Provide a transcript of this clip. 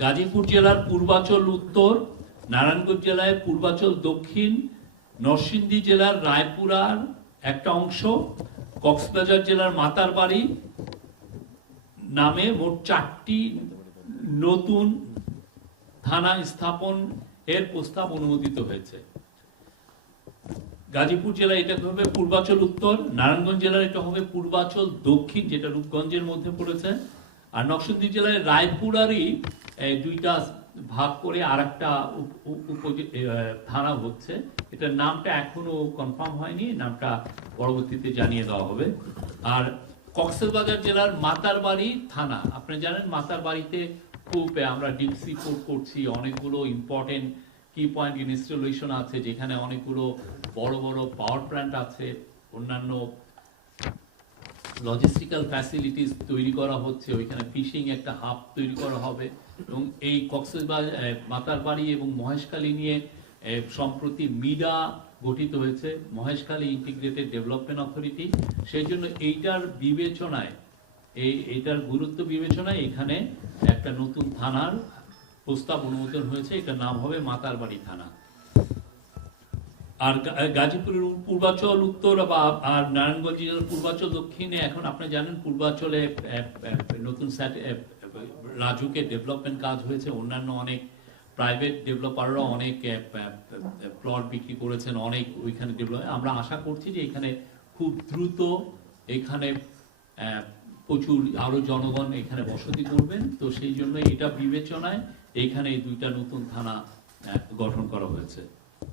গাজীপুর জেলার পূর্বাচল উত্তর, নারায়ণগঞ্জ জেলায় পূর্বাচল দক্ষিণ, নরসিংদী জেলার রায়পুরার একটা অংশ, কক্সবাজার জেলার মাতারবাড়ি নামে মোট 4টি নতুন থানা স্থাপন এর প্রস্তাব অনুমোদিত হয়েছে। গাজীপুর জেলা এটা হবে পূর্বাচল উত্তর, নারায়ণগঞ্জ জেলার এটা হবে পূর্বাচল দক্ষিণ, যেটা রূপগঞ্জের মধ্যে পড়েছে, আর নরসিংদী জেলায় রায়পুরারই 2টা ভাগ করে আরেকটা থানা হচ্ছে। এটার নামটা এখনো কনফার্ম হয়নি, নামটা পরবর্তীতে জানিয়ে দেওয়া হবে। আর কক্সবাজার জেলার মাতারবাড়ি থানা, আপনি জানেন মাতারবাড়িতে খুব আমরা ডিপ সি পোর্ট করছি, অনেকগুলো ইম্পর্টেন্ট কি পয়েন্ট ইনস্টলেশন আছে, যেখানে অনেকগুলো বড় বড় পাওয়ার প্ল্যান্ট আছে, অন্যান্য লজিস্টিক্যাল ফ্যাসিলিটিস তৈরি করা হচ্ছে, ওইখানে ফিশিং একটা হাব তৈরি করা হবে। এবং এই কক্সবাজার, মাতারবাড়ি এবং মহেশখালী নিয়ে সম্প্রতি মিডা গঠিত হয়েছে, মহেশখালী ইন্টিগ্রেটেড ডেভেলপমেন্ট অথরিটি। সেই জন্য এইটার বিবেচনায়, এইটার গুরুত্ব বিবেচনায় এখানে একটা নতুন থানার প্রস্তাব অনুমোদন হয়েছে, এটার নাম হবে মাতারবাড়ি থানা। আর গাজীপুরের পূর্বাচল উত্তর আর নারায়ণগঞ্জ জেলার পূর্বাচল দক্ষিণে এখন আপনি জানেন পূর্বাচলে নতুন রাজুকে ডেভেলপমেন্ট কাজ হয়েছে, অন্যান্য অনেক প্রাইভেট ডেভেলপাররা অনেক প্লট বিক্রি করেছেন, অনেক ওইখানে ডেভেলপ। আমরা আশা করছি যে এখানে খুব দ্রুত এখানে প্রচুর আরো জনগণ এখানে বসতি করবেন। তো সেই জন্য এটা বিবেচনায় এইখানে এই 2টা নতুন থানা গঠন করা হয়েছে।